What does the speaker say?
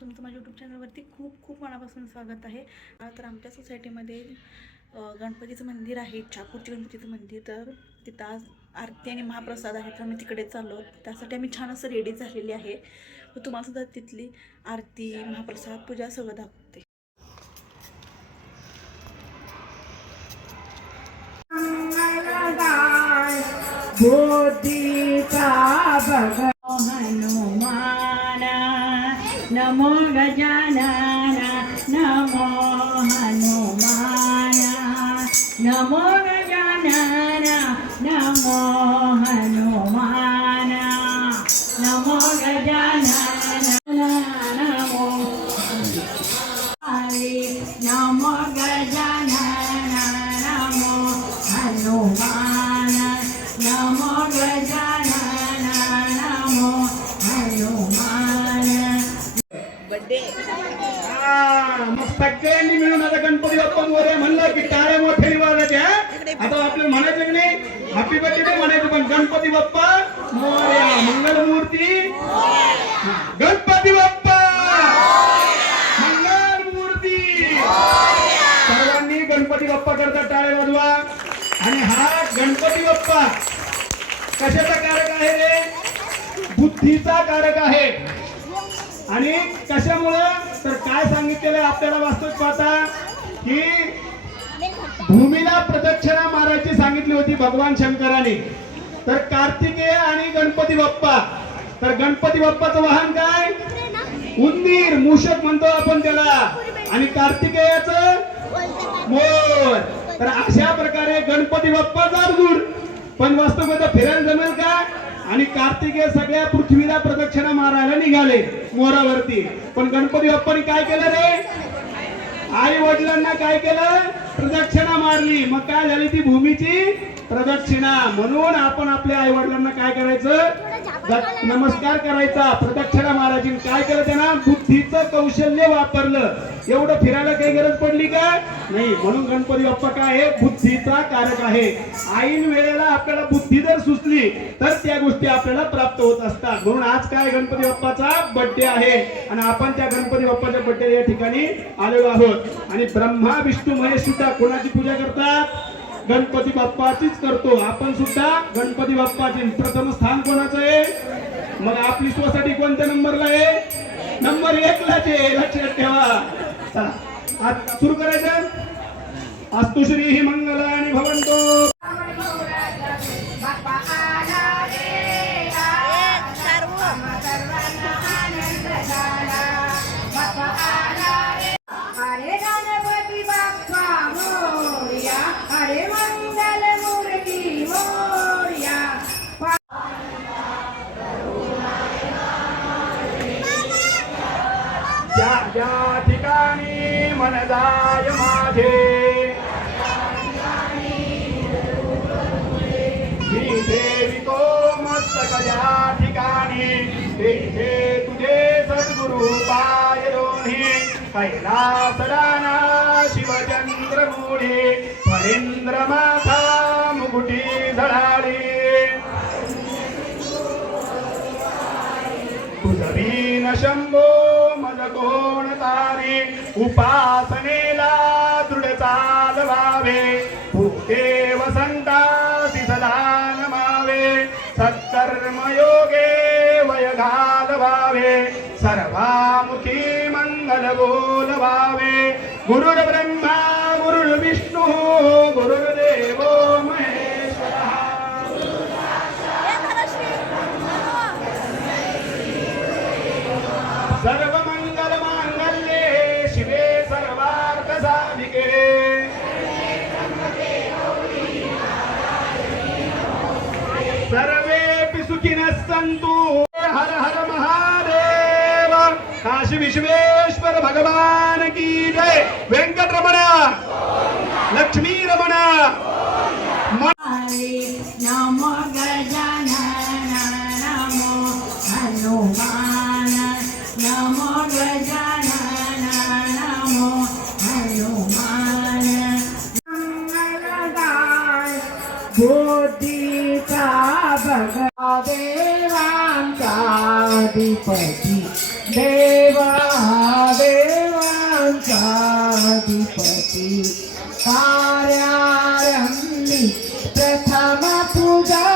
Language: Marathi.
तुमचं माझ्या यूट्यूब चॅनलवरती खूप खूप मनापासून स्वागत आहे. तर आमच्या सोसायटीमध्ये गणपतीचं मंदिर आहे, इच्छापूरचे गणपतीचं मंदिर. तर तिथं आज आरती आणि महाप्रसाद आहे, तर आम्ही तिकडे चाललो. त्यासाठी आम्ही छान असं रेडी झालेली आहे. तर तुम्हालासुद्धा तिथली आरती, महाप्रसाद, पूजा सगळं दाखवते. हनुमाना नमो गजानना नमो हनुमाना नमो गजानना नमो हनुमाना नमो गजानना नमो हरे नमो गजानना नमो हनुमाना नमो गजानना नमो हनुमाना. मग सगळ्यांनी मिळून आता गणपती बाप्पांवर म्हणलं की टाळ्या मोठ्याने वाजवायच्या. आता आपल्याला म्हणायचं की नाही हॅपी बर्थडे म्हणायचं, पण गणपती बाप्पा मोरया, मंगलमूर्ती गणपती बाप्पा मंगलमूर्ती. सर्वांनी गणपती बाप्पा करता टाळ्या वाजवा. आणि हा गणपती बाप्पा कशाचा कारक आहे रे? बुद्धीचा कारक आहे. आणि कशामुळं तर काय सांगितलेलं आपल्याला वास्तविक पाहता की भूमीला प्रदक्षिणा मारायची सांगितली होती भगवान शंकराने. तर कार्तिकेय आणि गणपती बाप्पा, तर गणपती बाप्पाचं वाहन काय? उंदीर, मूषक म्हणतो आपण त्याला. आणि कार्तिकेयाचं मोर. तर अशा प्रकारे गणपती बाप्पा जारजूड. पण वास्तविकता फिरायला जमेल का? आणि कार्तिकेय सगळ्या पृथ्वीला प्रदक्षिणा मारायला निघाले मोरावरती. पण गणपती बाप्पांनी काय केलं रे? आई वडिलांना काय केलं? प्रदक्षिणा मारली. मग काय झाली? ती भूमीची प्रदक्षिणा. म्हणून आपण आपल्या आई वडिलांना काय करायचं? नमस्कार करायचा, प्रदक्षिणा मारायची. काय केलं त्यांना? बुद्धीचं कौशल्य वापरलं. एवढं फिरायला काही गरज पडली का? नाही. म्हणून गणपती बाप्पा काय आहे? बुद्धीचा कारक आहे. ऐन वेळेला आपल्याला बुद्धी जर सुचली तर त्या गोष्टी आपल्याला प्राप्त होत असतात. म्हणून आज काय? गणपती बाप्पाचा बर्थडे आहे आणि आपण त्या गणपती बाप्पाच्या बर्थडे या ठिकाणी आलेलो आहोत. आणि ब्रह्मा विष्णू महेश सुद्धा कोणाची पूजा करतात? गणपती बाप्पाचीच करतो. आपण सुद्धा गणपती बाप्पाची. प्रथम स्थान कोणाचं आहे? मग आपली सोसायटी कोणत्या नंबरला आहे? नंबर 1 लाच आहे. लक्षात ठेवा. चला आज सुरू करायचं. अस्तु श्री मंगलानि भवन्तु. हरे गणपती बाप्पा मोरया, हरे मंगल मूर्ती मोरया. ज्या ज्या ठिकाणी मन जाय माझे, देविको मस्तक ज्या ठिकाणी, तेथे तुझे सद्गुरु पाय दोन्ही. कैलास दाना शिवचंद्र मूढे, फरेंद्र माथा मुकुटी झळाळी. तुझवीन शंभो मज कोण तारी, उपासनेला दृढ चाल व्हावे. भूते वसंतासी सदा नमावे, सत्कर्म योगे वय घालवावे. सर्वामुखी मंगल बोलवावे. गुरुर् ब्रह्मा गुरुर्विष्णू गुरुर्देवो महेश्वरः. सर्व मंगल मांगल्ये शिवे सर्वार्थ साधिके. सर्वेपि सुखिनः सन्तु. हर हर महादेव. काशी विश्वेश्वर भगवान की जय. वेंकटरमणा, लक्ष्मी रमणा. नमो गजानना नमो हनुमाना नमो गजानना नमो हनुमाना. बुद्धीचा भगवा देवांचा अधिपती देवा देवांचा अधिपती कार्यारंभी प्रथम पूजा